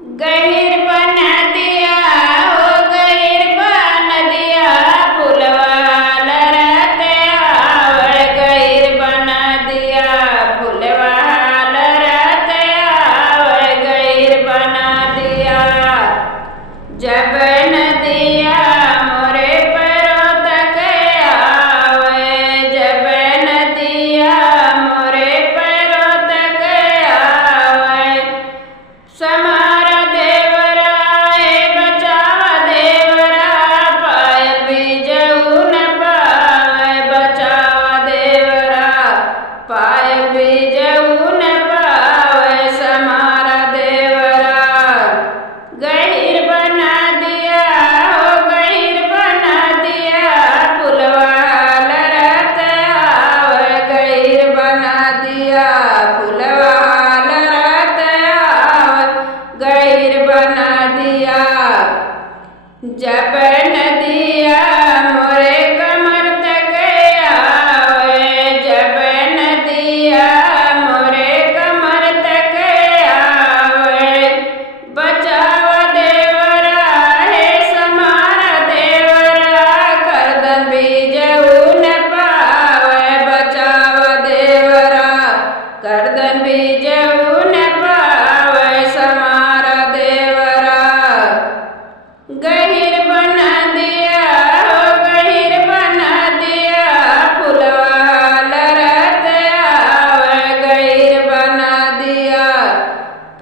गहिर बना दिया हो गहिर बना दिया फुलवा लहराते आवै गहिर बना दिया फुलवा लहराते आवै गहिर बना दिया जब नदिया मोरे पैरों तक आवै जब नदिया मोरे पैरों तक आवै समारा देवरा हे बचावा देवरा पायल भी जऊ न पावे बचावा देवरा पायल भी जऊ न पावे समारा देवरा गहिर बना दिया हो गहिर बना दिया फुलवा लहराते आवै गहिर बना दिया फुलवा लहराते आवै गहिर बना दिया जब नदिया मोरे कमर तक आवै जब नदिया मोरे कमर तक आवै बचावा देवरा हे समारा देवरा गर्दन भी जऊ न पावे बचावा देवरा गर्दन भी जऊ न पावे समारा देवरा गहिर बना दिया हो गहिर बना दिया फुलवा लहराते आवै गहिर बना दिया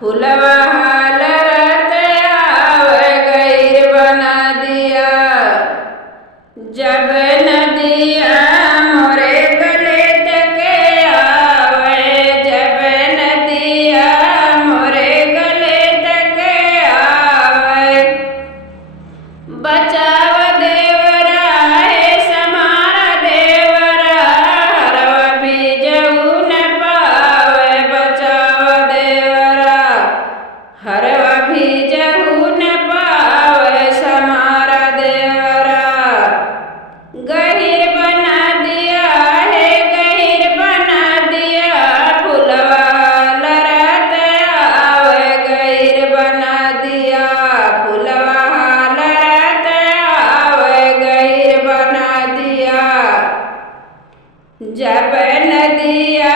फुलवा लहराते आवै गहिर बना दिया जब नदिया मोरे गले तक आवै जब नदिया मोरे गले तक आवै बचावा देवरा हे समारा देवरा हरवा भी जऊ न पावे बचावा देवरा हरवा भी जऊ न पावे समारा देवरा गहिर बना दिया हे गहिर बना दिया फुलवा लहराते आवै गहिर बना दिया फुलवा लहराते आवै गहिर बना दिया जब नदिया